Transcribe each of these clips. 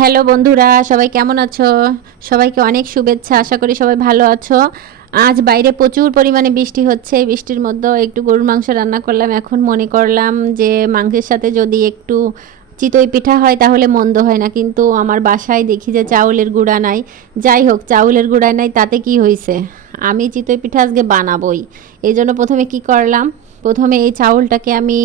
Hello বন্ধুরা, সবাই কেমন আছো? সবাইকে অনেক শুভেচ্ছা, আশা করি সবাই ভালো আছো। আজ বাইরে প্রচুর পরিমাণে বৃষ্টি হচ্ছে বৃষ্টির মধ্যেও একটু গরুর মাংস রান্না করলাম। এখন মনে করলাম যে মাংসের সাথে যদি একটু চিতই পিঠা হয় তাহলে মন্দ হয় না, কিন্তু আমার বাসায় দেখি যে চাউলের গুঁড়া নাই। যাই হোক, চাউলের গুঁড়া নাই, তাতে কি হয়েছে আমি চিতই পিঠা আজকে বানাবই। এই জন্য প্রথমে কি করলাম? প্রথমে এই চাউলটাকে আমি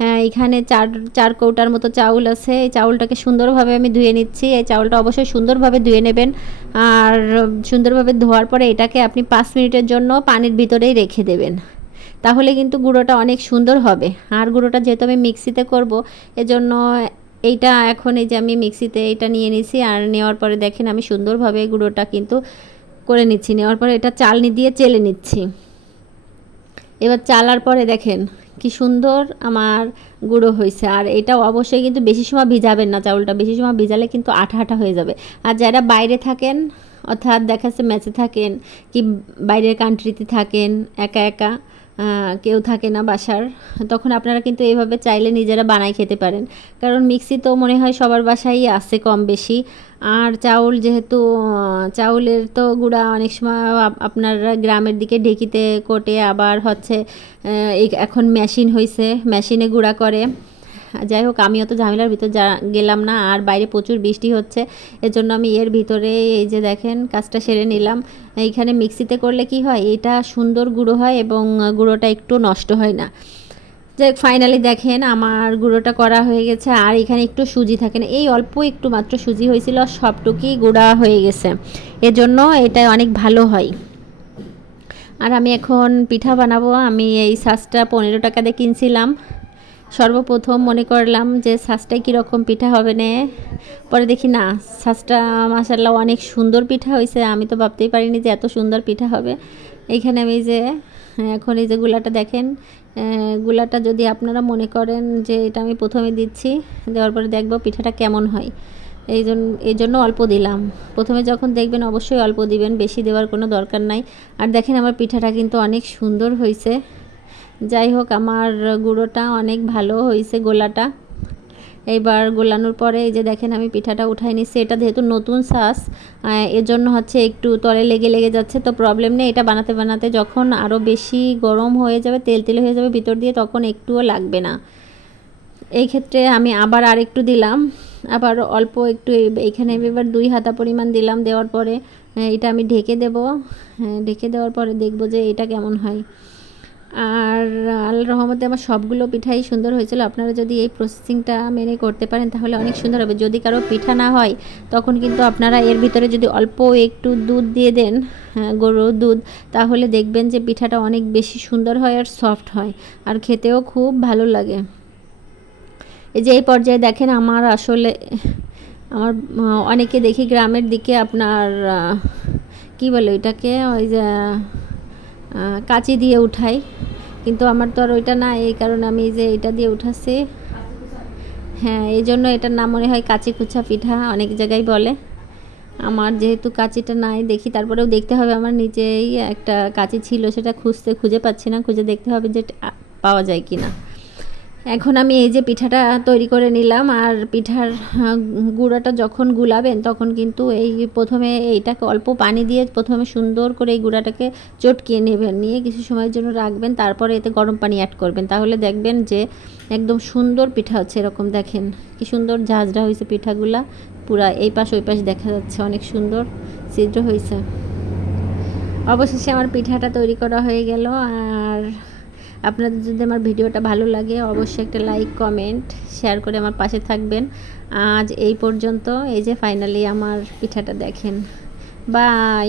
হ্যাঁ এখানে চার চার কৌটার মতো চাউল আছে। এই চাউলটাকে সুন্দরভাবে আমি ধুয়ে নিচ্ছি। এই চাউলটা অবশ্যই সুন্দরভাবে ধুয়ে নেবেন। আর সুন্দরভাবে ধোয়ার পরে এটাকে আপনি পাঁচ মিনিটের জন্য পানির ভিতরেই রেখে দেবেন। তাহলে কিন্তু গুঁড়োটা অনেক সুন্দর হবে। আর গুঁড়োটা যেহেতু আমি মিক্সিতে করব, এজন্য এইটা এখন এই যে আমি মিক্সিতে এটা নিয়ে নিছি। আর নেওয়ার পরে দেখেন আমি সুন্দরভাবে গুঁড়োটা কিন্তু করে নিচ্ছি। নেওয়ার পরে এটা চালনি দিয়ে চেলে নিচ্ছি। এবার চালার পরে দেখেন কি সুন্দর আমার গুঁড়ো হয়েছে। আর এটা অবশ্যই কিন্তু বেশি সময় ভিজাবেন না চাউলটা, বেশি সময় ভিজালে কিন্তু আঠা আঠা হয়ে যাবে। আর যারা বাইরে থাকেন, অর্থাৎ দেখা যাচ্ছে ম্যাচে থাকেন, কি বাইরের কান্ট্রিতে থাকেন, একা একা কেউ থাকে না বাসার, তখন আপনারা কিন্তু এভাবে চাইলে নিজেরা বানাই খেতে পারেন। কারণ মিক্সি তো মনে হয় সবার বাসাই আছে কম বেশি। আর চাউল যেহেতু চাউলের তো গুঁড়া অনেক সময় আপনারা গ্রামের দিকে ঢেকিতে কোটে আবার হচ্ছে এখন মেশিন হয়েছে মেশিনে গুঁড়া করে। যাই হোক আমি অত ঝামেলার ভিতর যা গেলাম না, আর বাইরে প্রচুর বৃষ্টি হচ্ছে। এর জন্য আমি এর ভিতরে এই যে দেখেন, কাজটা সেরে নিলাম। এইখানে মিক্সিতে করলে কি হয়, এটা সুন্দর গুঁড়ো হয় এবং গুঁড়োটা একটু নষ্ট হয় না। যাই ফাইনালি দেখেন আমার গুঁড়োটা করা হয়ে গেছে, আর এখানে একটু সুজি থাকে না। এই অল্প একটু মাত্র সুজি হয়েছিল, সবটুকুই গুঁড়া হয়ে গেছে। এজন্য এটা অনেক ভালো হয়। আর আমি এখন পিঠা বানাবো। আমি এই সাজটা পনেরো টাকা দিয়ে কিনছিলাম। সর্বপ্রথম মনে করলাম যে শ্বাসটাই কীরকম পিঠা হবে নে। পরে দেখি না শ্বাসটা মাসাল্লাহ অনেক সুন্দর পিঠা হয়েছে আমি তো ভাবতেই পারিনি যে এত সুন্দর পিঠা হবে। এইখানে আমি যে, এখন এই যে গুলাটা দেখেন গুলাটা যদি আপনারা মনে করেন যে এটা আমি প্রথমে দিচ্ছি, দেওয়ার পরে দেখব পিঠাটা কেমন হয়। এই জন্য এই জন্য অল্প দিলাম। প্রথমে যখন দেখবেন অবশ্যই অল্প দিবেন, বেশি দেওয়ার কোনো দরকার নাই। আর দেখেন আমার পিঠাটা কিন্তু অনেক সুন্দর হয়েছে যাই হোক, আমার গুঁড়োটা অনেক ভালো হয়েছে গোলাটা। এইবার গোলানোর পরে এই যে দেখেন, আমি পিঠাটা উঠাই নিচ্ছি। এটা যেহেতু নতুন শ্বাস এর জন্য হচ্ছে একটু তলে লেগে লেগে যাচ্ছে, তো প্রবলেম নেই। এটা বানাতে বানাতে যখন আরও বেশি গরম হয়ে যাবে, তেল তেল হয়ে যাবে ভিতর দিয়ে, তখন একটুও লাগবে না। এই ক্ষেত্রে আমি আবার আর একটু দিলাম। আবার অল্প একটু এখানে এবার দুই হাতা পরিমাণ দিলাম দেওয়ার পরে এটা আমি ঢেকে দেব। ঢেকে দেওয়ার পরে দেখব যে এটা কেমন হয়। আর আল রহমতে আমার সবগুলো পিঠাই সুন্দর হয়েছিল। আপনারা যদি এই প্রসেসিংটা মেনে করতে পারেন তাহলে অনেক সুন্দর হবে। যদি কারও পিঠা না হয় তখন কিন্তু আপনারা এর ভিতরে যদি অল্প একটু দুধ দিয়ে দেন হ্যাঁ, গরুর দুধ তাহলে দেখবেন যে পিঠাটা অনেক বেশি সুন্দর হয় আর সফট হয়। আর খেতেও খুব ভালো লাগে। এই যে এই পর্যায়ে দেখেন আমার আসলে আমার অনেকে দেখি গ্রামের দিকে আপনার কি বলে ওইটাকে ওই যে কাঁচি দিয়ে উঠাই কিন্তু আমার তো আর ওইটা না এই কারণে আমি যে এটা দিয়ে উঠাচ্ছি। হ্যাঁ এই জন্য এটার নাম মনে হয় কাঁচি কুচা পিঠা, অনেক জায়গায় বলে। আমার যেহেতু কাঁচিটা নাই, দেখি তারপরেও দেখতে হবে। আমার নিজেই একটা কাঁচি ছিল, সেটা খুঁজতে খুঁজে পাচ্ছি না, খুঁজে দেখতে হবে যে পাওয়া যায় কি না এখন আমি এই যে পিঠাটা তৈরি করে নিলাম, আর পিঠার গুঁড়াটা যখন গুলাবেন তখন কিন্তু এই প্রথমে এইটাকে অল্প পানি দিয়ে প্রথমে সুন্দর করে এই গুঁড়াটাকে চটকিয়ে নেবেন। নিয়ে কিছু সময়ের জন্য রাখবেন, তারপরে এতে গরম পানি অ্যাড করবেন। তাহলে দেখবেন যে একদম সুন্দর পিঠা হচ্ছে এরকম, দেখেন। কি সুন্দর ঝাঁঝরা হয়েছে পিঠাগুলা, পুরা এই পাশ ওই পাশ দেখা যাচ্ছে, অনেক সুন্দর, ছিদ্র হয়েছে। অবশেষে আমার পিঠাটা তৈরি করা হয়ে গেল, আর আপনাদের যদি আমার ভিডিওটা ভালো লাগে, অবশ্যই একটা লাইক কমেন্ট শেয়ার করে আমার পাশে থাকবেন। আজ এই পর্যন্ত, এই যে ফাইনালি আমার পিঠাটা দেখেন। বাই